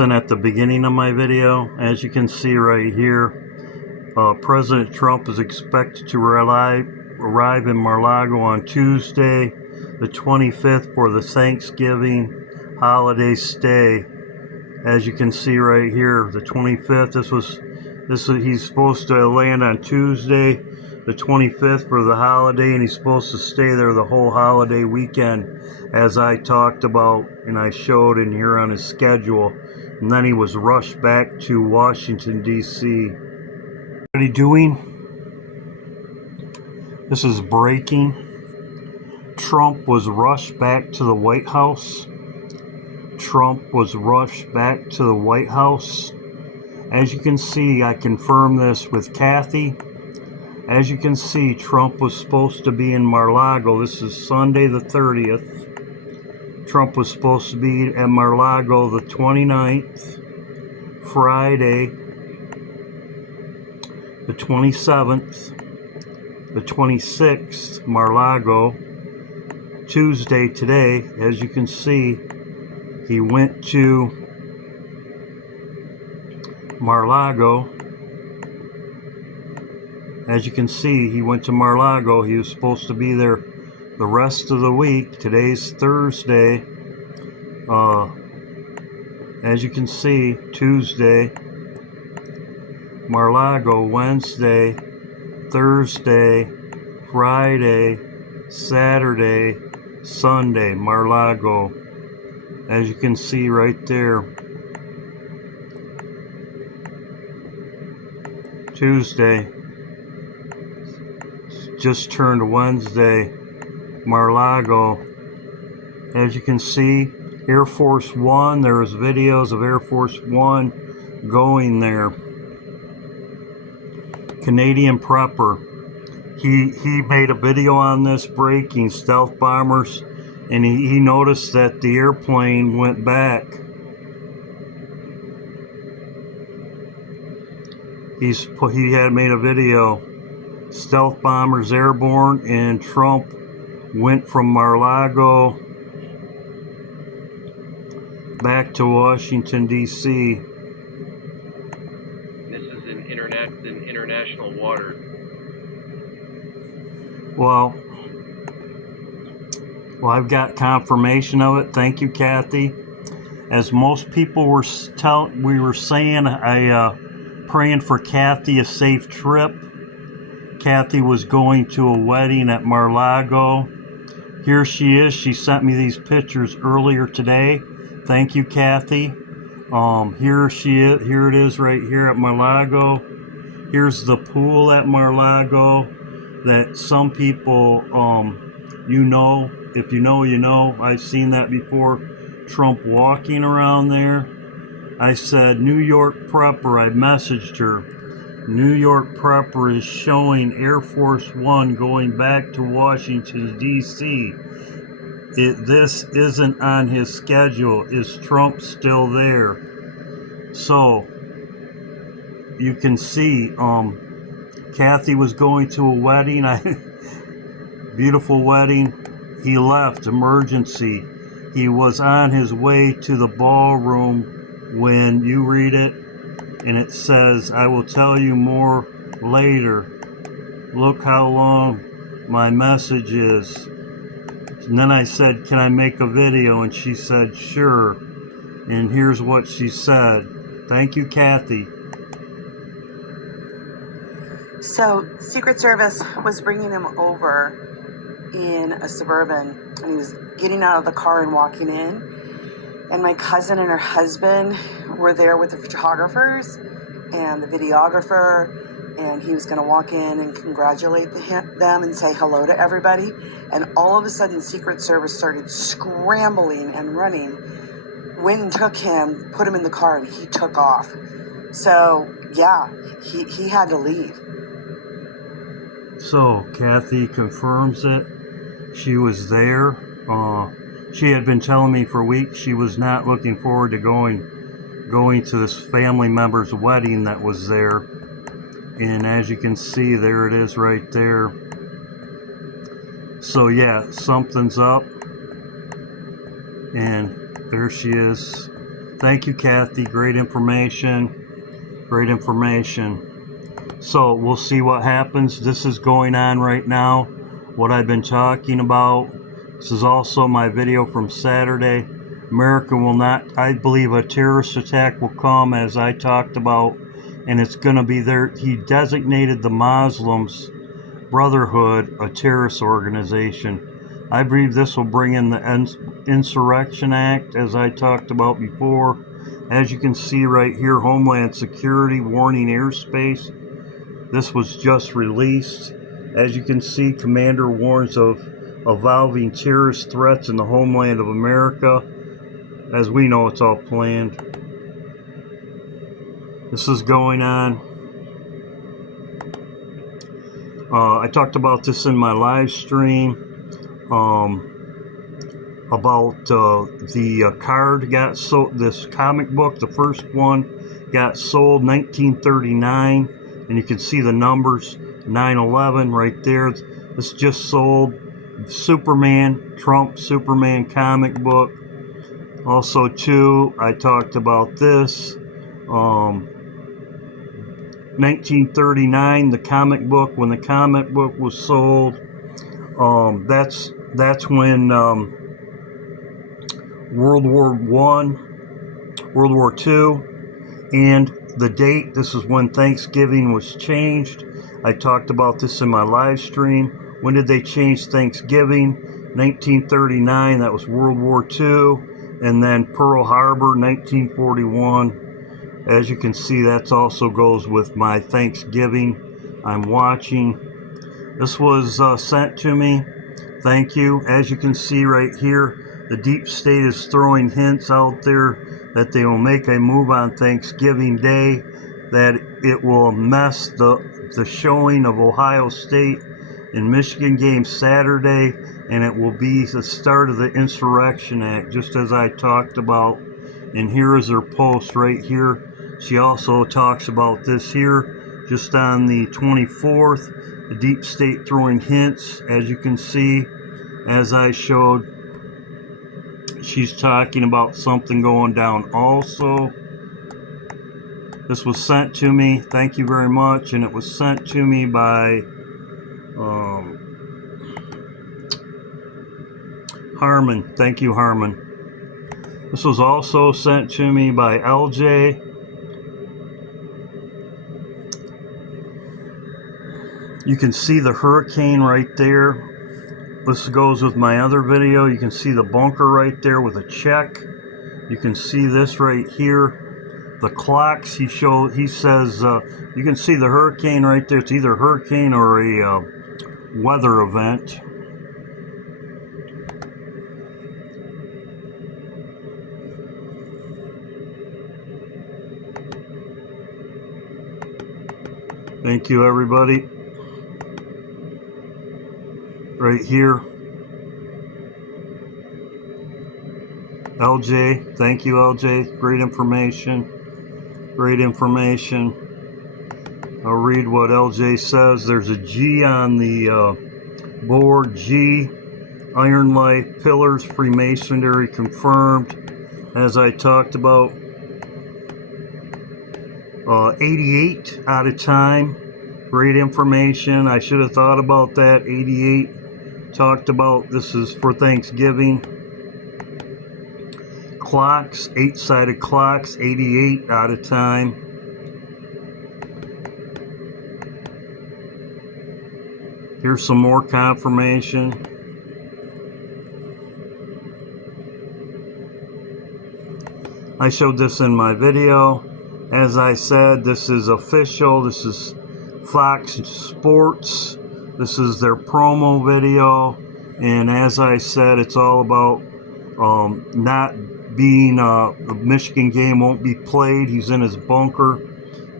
At the beginning of my video, as you can see right here, President Trump is expected to arrive in Mar-a-Lago on Tuesday, the 25th, for the Thanksgiving holiday stay. As you can see right here, the 25th. He's supposed to land on Tuesday, the 25th, for the holiday, and he's supposed to stay there the whole holiday weekend, as I talked about and I showed in here on his schedule. And then he was rushed back to Washington, D.C. What are you doing? This is breaking. Trump was rushed back to the White House. Trump was rushed back to the White House. As you can see, I confirmed this with Kathy. As you can see, Trump was supposed to be in Mar-a-Lago. This is Sunday the 30th. Trump was supposed to be at Mar-a-Lago the 29th. Friday the 27th. The 26th, Mar-a-Lago. Tuesday, today, as you can see, he went to Mar-a-Lago. As you can see, he went to Mar-a-Lago. He was supposed to be there the rest of the week. Today's Thursday. As you can see, Tuesday, Mar-a-Lago, Wednesday, Thursday, Friday, Saturday, Sunday, Mar-a-Lago. As you can see right there. Tuesday, just turned Wednesday, Mar-a-Lago. As you can see, Air Force One, there's videos of Air Force One going there. Canadian prepper. He made a video on this, breaking stealth bombers, and he noticed that the airplane went back. He had made a video, stealth bombers airborne, and Trump went from Mar-a-Lago back to Washington, D.C. This is in international water. Well, I've got confirmation of it. Thank you, Kathy. As most people were saying, praying for Kathy a safe trip. Kathy was going to a wedding at Mar-a-Lago. Here she is. She sent me these pictures earlier today. Thank you, Kathy. Here she is. Here it is right here at Mar-a-Lago. Here's the pool at Mar-a-Lago that some people, you know, if you know, you know. I've seen that before. Trump walking around there. I said, New York prepper. I messaged her. New York prepper is showing Air Force One going back to Washington, D.C. This isn't on his schedule. Is Trump still there? So, you can see, Kathy was going to a wedding. Beautiful wedding. He left, emergency. He was on his way to the ballroom when you read it, and it says, I will tell you more later. Look how long my message is. And then I said, can I make a video? And she said, sure. And here's what she said. Thank you, Kathy. So, Secret Service was bringing him over in a Suburban, and he was getting out of the car and walking in. And my cousin and her husband were there with the photographers and the videographer, and he was going to walk in and congratulate them and say hello to everybody. And all of a sudden, Secret Service started scrambling and running, went and took him, put him in the car, and he took off. So, yeah, he had to leave. So, Kathy confirms it. She was there. She had been telling me for weeks she was not looking forward to going to this family member's wedding that was there. And as you can see, there it is right there. So yeah, something's up. And there she is. Thank you, Kathy. Great information. Great information. So we'll see what happens. This is going on right now, what I've been talking about. This is also my video from Saturday. America will not, I believe a terrorist attack will come, as I talked about, and it's going to be there. He designated the Muslims Brotherhood a terrorist organization. I believe this will bring in the Insurrection Act, as I talked about before. As you can see right here, Homeland Security warning airspace. This was just released. As you can see, Commander warns of evolving terrorist threats in the homeland of America. As we know, it's all planned. This is going on. I talked about this in my live stream. About the card got sold. This comic book, the first one, got sold 1939, and you can see the numbers 9/11 right there. This just sold. Superman, Trump Superman comic book. Also, too, I talked about this. 1939, the comic book. When the comic book was sold, that's when World War I, World War II, and the date, this is when Thanksgiving was changed. I talked about this in my live stream. When did they change Thanksgiving? 1939, that was World War II, and then Pearl Harbor, 1941. As you can see, that also goes with my Thanksgiving I'm watching. This was sent to me. Thank you. As you can see right here, the deep state is throwing hints out there that they will make a move on Thanksgiving Day, that it will mess the showing of Ohio State and Michigan game Saturday, and it will be the start of the Insurrection Act, just as I talked about. And here is her post right here. She also talks about this here, just on the 24th, the deep state throwing hints. As you can see, as I showed, she's talking about something going down also. This was sent to me. Thank you very much. And it was sent to me by Harmon. Thank you, Harmon. This was also sent to me by LJ. You can see the hurricane right there. This goes with my other video. You can see the bunker right there with a check. You can see this right here. The clocks he says, you can see the hurricane right there. It's either a hurricane or a weather event. Thank you, everybody. Right here. LJ, thank you, LJ. Great information. Great information. I'll read what LJ says. There's a G on the board. G, Iron Life, Pillars, Freemasonry confirmed. As I talked about, 88 out of time. Great information. I should have thought about that. 88. Talked about, this is for Thanksgiving. Clocks, 8-sided clocks, 88 out of time. Here's some more confirmation. I showed this in my video. As I said, this is official. This is Fox Sports. This is their promo video. And as I said, it's all about not being, the Michigan game won't be played. He's in his bunker.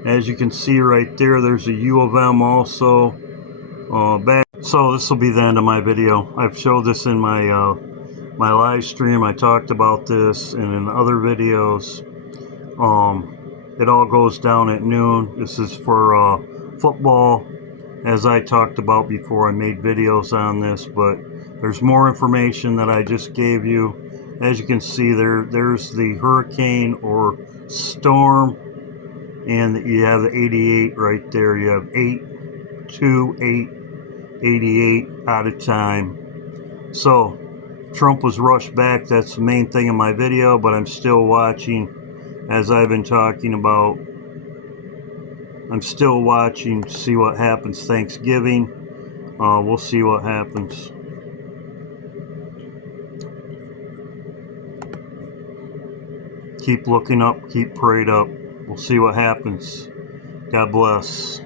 As you can see right there, there's a U of M also back. So this will be the end of my video. I've showed this in my my live stream. I talked about this, and in other videos. It all goes down at noon. This is for football, as I talked about before. I made videos on this, but there's more information that I just gave you. As you can see there's the hurricane or storm, and you have the 88 right there. You have 88 out of time. So Trump was rushed back. That's the main thing in my video, but I'm still watching, as I've been talking about. I'm still watching to see what happens Thanksgiving. We'll see what happens. Keep looking up, keep prayed up. We'll see what happens. God bless.